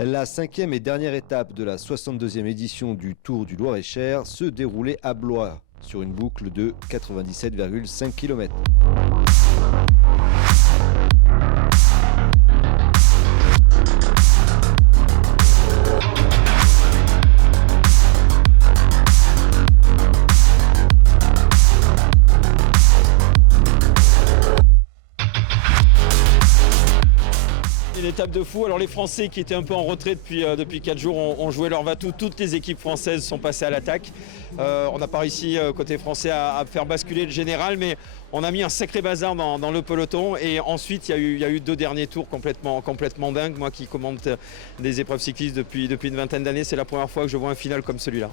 La cinquième et dernière étape de la 62e édition du Tour du Loir-et-Cher se déroulait à Blois, sur une boucle de 97,5 km. Une étape de fou. Alors les Français qui étaient un peu en retrait depuis 4 jours ont joué leur va-tout. Toutes les équipes françaises sont passées à l'attaque. On n'a pas réussi côté français à faire basculer le général, mais on a mis un sacré bazar dans le peloton. Et ensuite il y a eu 2 derniers tours complètement dingues. Moi qui commente des épreuves cyclistes depuis une vingtaine d'années, c'est la première fois que je vois un final comme celui-là.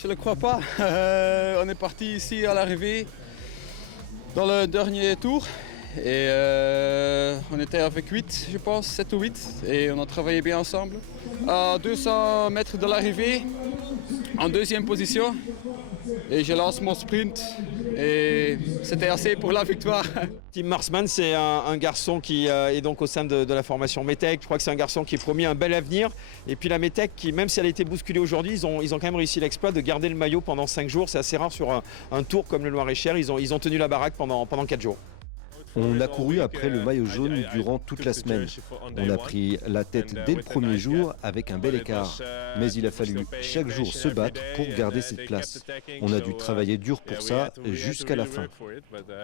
Je ne le crois pas. On est parti ici à l'arrivée dans le dernier tour. Et on était avec 8, je pense, 7 ou 8, et on a travaillé bien ensemble. À 200 mètres de l'arrivée, en deuxième position, et je lance mon sprint, et c'était assez pour la victoire. Tim Marsman, c'est un garçon qui est donc au sein de la formation METEC. Je crois que c'est un garçon qui est promis un bel avenir. Et puis la METEC, qui, même si elle a été bousculée aujourd'hui, ils ont quand même réussi l'exploit de garder le maillot pendant 5 jours. C'est assez rare sur un tour comme le Loir-et-Cher. Ils ont tenu la baraque pendant 4 jours. On a couru après le maillot jaune durant toute la semaine. On a pris la tête dès le premier jour avec un bel écart. Mais il a fallu chaque jour se battre pour garder cette place. On a dû travailler dur pour ça jusqu'à la fin.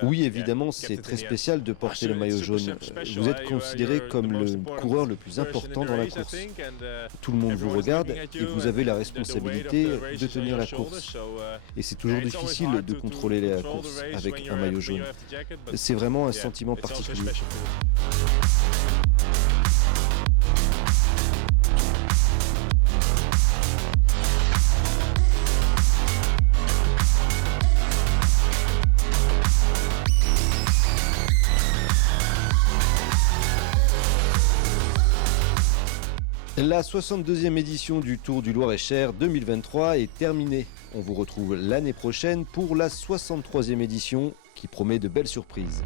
Oui, évidemment, c'est très spécial de porter le maillot jaune. Vous êtes considéré comme le coureur le plus important dans la course. Tout le monde vous regarde et vous avez la responsabilité de tenir la course. Et c'est toujours difficile de contrôler la course avec un maillot jaune. C'est vraiment un sentiment particulier. La 62e édition du Tour du Loir-et-Cher 2023 est terminée. On vous retrouve l'année prochaine pour la 63e édition qui promet de belles surprises.